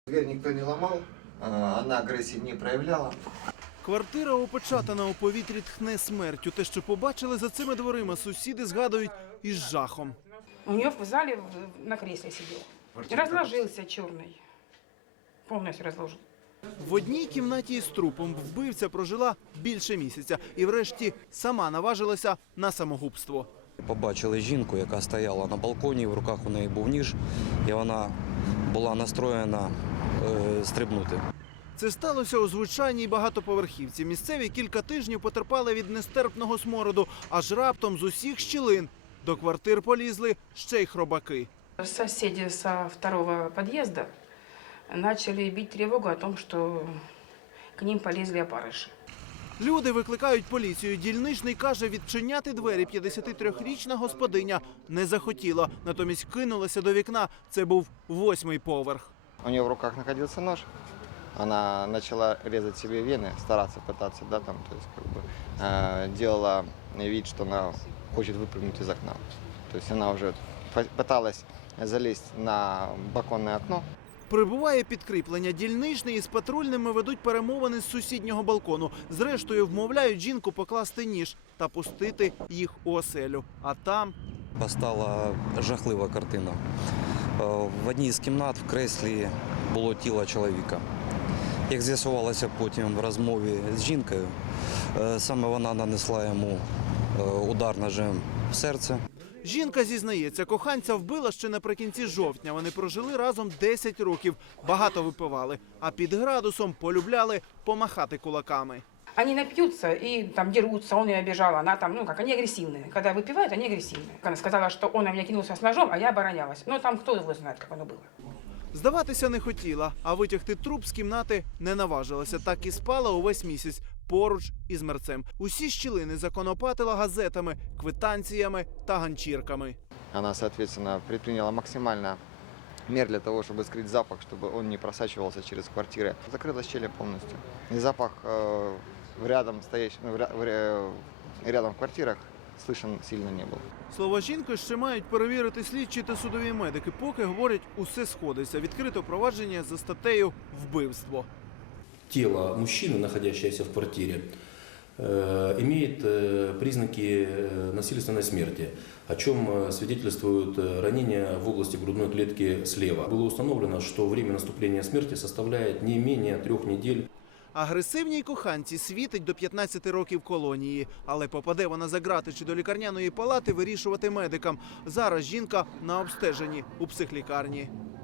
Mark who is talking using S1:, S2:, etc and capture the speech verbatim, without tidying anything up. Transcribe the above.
S1: Дверь никто не ломал, она агрессии не проявляла.
S2: Квартира опечатана, у повітрі тхне смертю. Те, що побачили за цими дверима, сусіди згадують із жахом.
S3: У нее в зале в- на кресле сидел. Разложился черный. Полностью разложил.
S2: В одній кімнаті із трупом вбивця прожила більше місяця і врешті сама наважилася на самогубство.
S4: Побачили жінку, яка стояла на балконі, в руках у неї був ніж, і вона була настроєна е, стрибнути.
S2: Це сталося у звичайній багатоповерхівці. Місцеві кілька тижнів потерпали від нестерпного смороду, аж раптом з усіх щілин до квартир полізли ще й хробаки.
S3: Соседи со второго подъезда начали бить тревогу о том, что к ним полезли опарыши.
S2: Люди викликають поліцію. Дільничний каже, відчиняти двері п'ятдесятитрирічна господиня не захотіла. Натомість кинулася до вікна. Це був восьмий поверх.
S1: У нее в руках находился нож. Она начала резать себе вены, стараться пытаться, да, там, то есть, как бы, э, делала вид, что она хочет выпрыгнуть из окна. То есть она уже пыталась залезть на балконное окно.
S2: Прибуває підкріплення. Дільничний із патрульними ведуть перемовини з сусіднього балкону. Зрештою, вмовляють жінку покласти ніж та пустити їх у оселю. А там
S4: Постала жахлива картина. Е, В одній з кімнат в креслі було тіло чоловіка. Як з'ясувалося потім в розмові з жінкою, е, саме вона нанесла йому е, удар ножем в серце.
S2: жінка зізнається, коханця вбила ще наприкінці жовтня. Вони прожили разом десять років, багато випивали, а під градусом полюбляли помахати кулаками.
S3: Они напьются и там дерутся, он ее обижал, она там, ну как, они агрессивные. Когда выпивают, они агрессивные. Она сказала, что он на меня кинулся с ножом, а я оборонялась. Ну там кто его знает, как оно было.
S2: Здаватися не хотіла, а витягти труп з кімнати не наважилася. Так і спала увесь місяць поруч із мерцем. Усі щілини законопатила газетами, квитанціями та ганчірками.
S1: Она, соответственно, предприняла максимально мер для того, чтобы скрыть запах, чтобы он не просачивался через квартиры. Закрыла щели полностью. И запах э, в рядом стоящих, ну, в ря- в ря- рядом в квартирах слышен сильно не был.
S2: Слова жінки ще мають перевірити слідчі та судові медики. Поки, говорять, усе сходиться. Відкрито провадження за статтею «Вбивство».
S5: Тело мужчины, находящееся в квартире, э, имеет э, признаки э, насильственной смерти, о чем э, свидетельствуют э, ранения в области грудной клетки слева. Было установлено, что время наступления смерти составляет не менее трех недель.
S2: Агресивній коханці світить до п'ятнадцяти років колонії. Але попаде вона за грати чи до лікарняної палати, вирішувати медикам. Зараз жінка на обстеженні у психлікарні.